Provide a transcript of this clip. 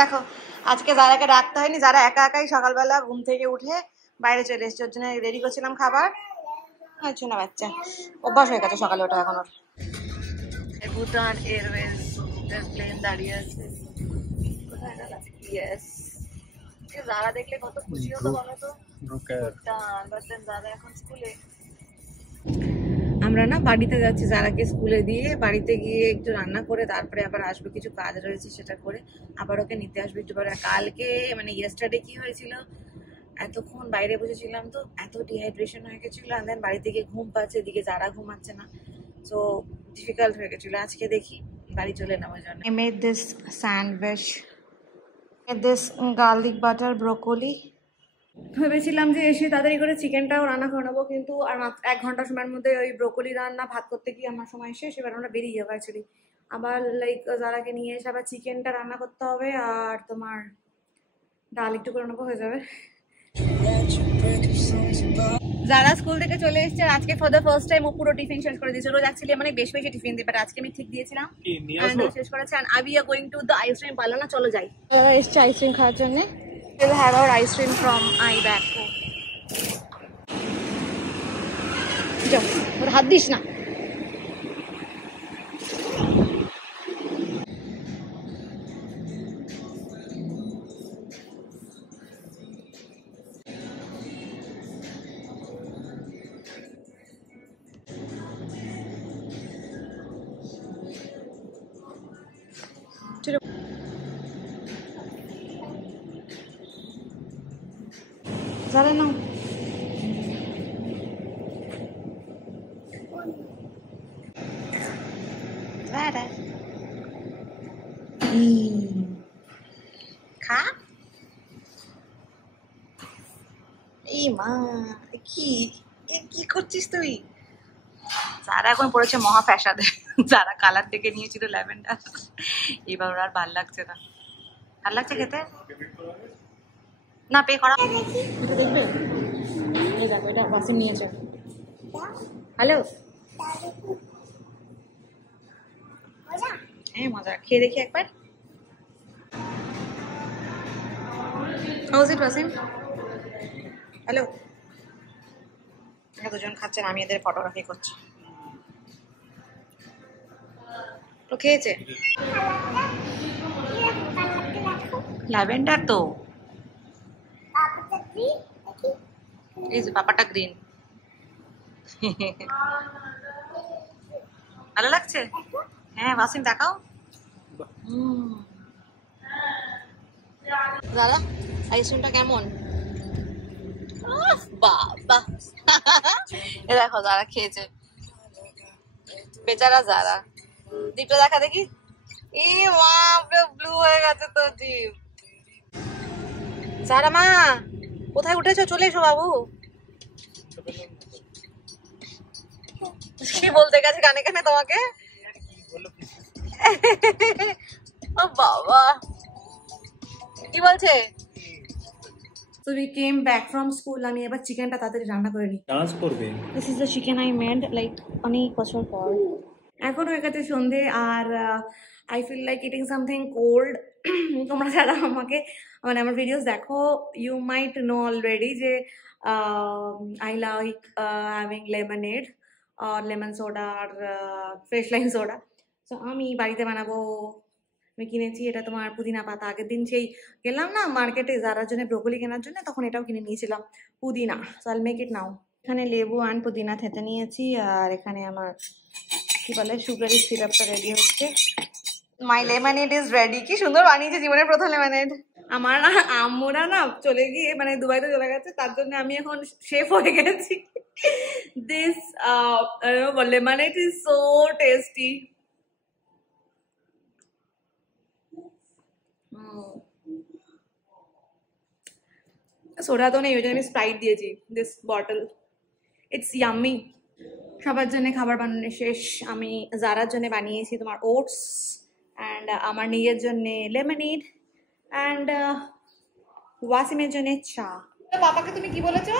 দেখো আজকে যারাকে ডাকতে হয়নি, যারা একা একাই সকালবেলা ঘুম থেকে উঠে বাইরে চলে এসছে, ওর জন্য রেডি করছিলাম খাবার। আচ্ছা না বাচ্চা অভ্যাস হয়ে গেছে সকালে ওঠা এখন ওর। ভুটান এয়ারওয়েজ প্লেন দাঁড়িয়ে আছে। ইয়েস, যারা দেখলে কত খুশি হতো বলো তো। ভুটান বাট দেন যারা এখন স্কুলে। আমরা না বাড়িতে যাচ্ছি যারাকে স্কুলে দিয়ে, বাড়িতে গিয়ে একটু রান্না করে তারপরে আবার আসবো, কিছু কাজ রয়েছে সেটা করে আবার ওকে নিতে আসবো একটু পরে। কালকে মানে ইয়েস্টারডে কি হয়েছিল, এতক্ষণ বাইরে বসেছিলাম তো এত ডিহাইড্রেশন হয়ে গেছিল, আর দেন বাড়িতে গিয়ে ঘুম পাচ্ছে, এদিকে যারা ঘুমাচ্ছে না, সো ডিফিকাল্ট হয়ে গেছিলো। আজকে দেখি বাড়ি চলে নেওয়ার জন্য। I made this sandwich, this garlic butter broccoli. ভেবেছিলাম যে এসে তাড়াতাড়ি করে চিকেনটাও রান্না করে নেবো, কিন্তু আর মাত্র 1 ঘন্টা সময়ের মধ্যে ওই ব্রোকলি রান্না ভাত করতে গিয়ে আমার সময় শেষ। এবার আমরা বেরিয়ে যাবো অ্যাকচুয়ালি, আবার লাইক যারাকে নিয়ে এসে আবার চিকেনটা রান্না করতে হবে, আর তোমার ডাল একটু করে নেবো, হয়ে যাবে। যারা স্কুল থেকে চলে এসছে আজকে ফর দ্য ফার্স্ট টাইম ও পুরো টিফিন শেষ করে দিয়েছে। রোজ অ্যাকচুয়ালি মানে বেশ বেশি টিফিন দিই, বাট আজকে আমি ঠিক দিয়েছিলাম, শেষ করেছে। আর I are going to the ice cream parlour, না চলো যাই। এসছে আইসক্রিম খাওয়ার জন্য। We'll have our ice cream from iBacco. যাও, ওর হাত দিস না। জানে না খা। এই মা কি কি করছিস তুই? যারা এখন পড়েছে মহা ফ্যাসাদে, যারা কালার থেকে নিয়েছিল ল্যাভেন্ডার, এবার ওর আর ভাল লাগছে না। ভাল লাগছে খেতে না, পে করা দেখবে। এই দেখো এটা বাসন নিয়েছে। হ্যালো, হ্যাঁ মজা, খেয়ে দেখি একবার। How is it Wasim? Hello, দুজন খাচ্ছেন, আমি এদের ফটোগ্রাফি করছি। তো খেয়েছে ল্যাভেন্ডার তো, এই যে পাপাটা গ্রিন। ভালো লাগছে? হ্যাঁ ওয়াসিম দেখাও। দাদা আইসক্রিমটা কেমন? বাবা এ দেখো যারা খেয়েছে, বেচারা যারা। জিপটা দেখা দেখি। ই মা ব্লু হয়ে গেছে তো জিপ। যারা মা কোথায় উঠেছো? চলে এসো বাবু। কি বলতে গেছে কানে কানে তোমাকে? ও বাবা কি বলছে? So we came back from school. আমি এবার চিকেনটা তাড়াতাড়ি রান্না করে নিই। ডান্স করবে। This is the chicken I made like অনেক বছর পর। এখন হয়ে গেছে সন্ধে, আর I feel like eating something cold. তোমরা যারা আমাকে মানে আমার ভিডিওস দেখো, you might know already যে I like having lemonade or lemon soda or fresh lime soda. So আমি বাড়িতে বানাবো। আমি কিনেছি এটা তোমার পুদিনা পাতা। আগের দিন সেই গেলাম না মার্কেটে যারার জন্য ব্রোকলি কেনার জন্য, তখন এটাও কিনে নিয়েছিলাম পুদিনা। সো আইল মেক ইট নাও। এখানে লেবু আর পুদিনা থেতে নিয়েছি, আর এখানে আমার কি বলে সুগারি সিরাপটা রেডি হচ্ছে। মাই লেমনেড ইজ রেডি। কি সুন্দর বানিয়েছে, জীবনের প্রথম লেমনেড। আমার না আম্মুরা না চলে গিয়ে মানে দুবাইতে চলে গেছে, তার জন্য আমি এখন শেফ হয়ে গেছি। This lemonade is so tasty. Soda তো নেই, ওই জন্য আমি স্প্রাইট দিয়েছি। This bottle it's yummy. সবার জন্য খাবার বানানো শেষ। আমি যারার জন্য বানিয়েছি তোমার ওটস, অ্যান্ড আমার নিজের জন্য লেমনেড, অ্যান্ড ওয়াসিমের জন্য চা। পাপাকে তুমি কি বলেছো?